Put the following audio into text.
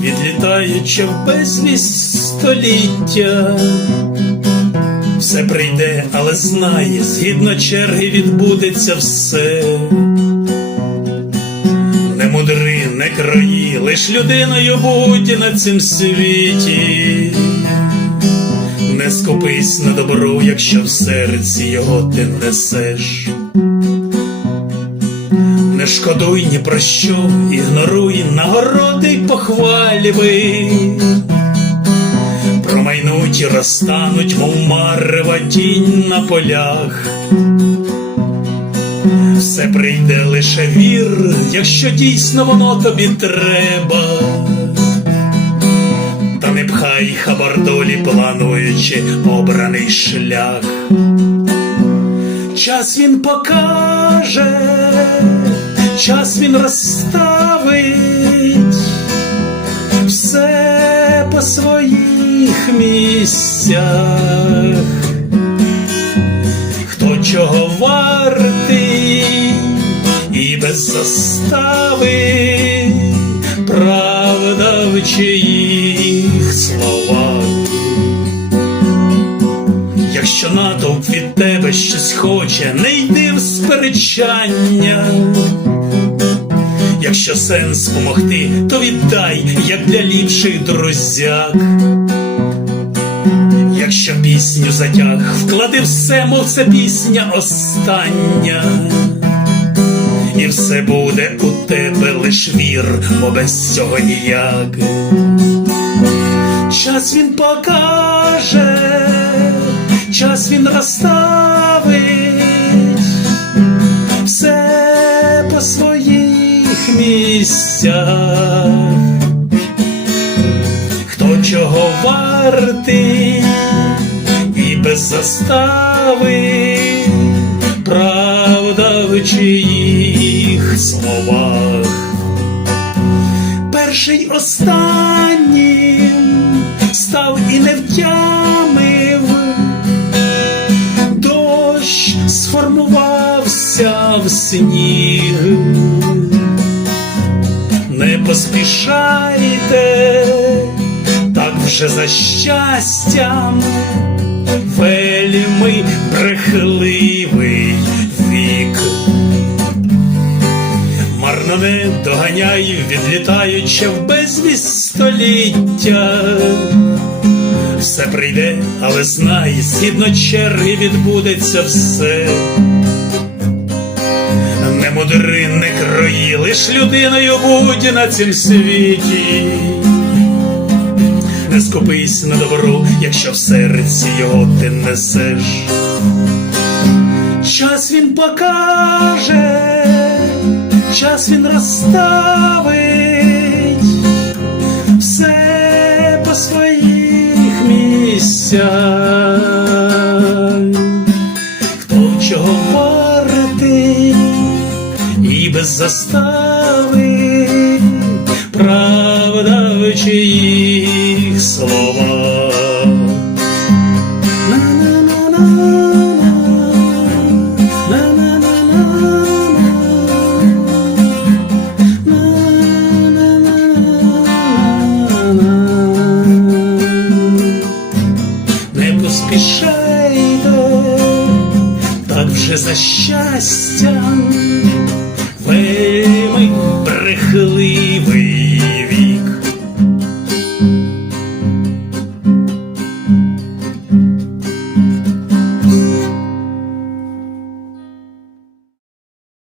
відлітаючи в безвість століття. Все прийде, але знає, згідно черги відбудеться все. Не мудри, не крої, лиш людиною будь на цім світі. Не скупись на добро, якщо в серці його ти несеш. Не шкодуй ні про що, ігноруй нагороди й похвальби. Промайнуть і розтануть, мов марева тінь на полях. Все прийде лише вір, якщо дійсно воно тобі треба. Та не пхай хабардолі, плануючи обраний шлях. Час він покаже, час він розставить все по своїх місцях. Хто чого вартий і без застави, від тебе щось хоче, не йди в сперечання. Якщо сенс помогти, то віддай, як для ліпших друзяк. Якщо пісню затяг, вклади все, мов це пісня остання. І все буде у тебе лиш вір, бо без цього ніяк. Час він покаже, час він розставить все по своїх місцях. Хто чого вартий і без застави, правда в чиїх словах. Перший останнім став і не сформувався в сніг. Не поспішайте, так вже за щастям, вельми брехливий вік. Марно не доганяй, відлітаючи в безвість століття. Все прийде, але знай, згідно черги відбудеться все. Не мудри, не крої, лиш людиною будь на цім світі. Не скупись на добро, якщо в серці його ти несеш. Час він покаже, час він розставить місцях. Хто чого вартий і без застави, правда в чиїх словах. За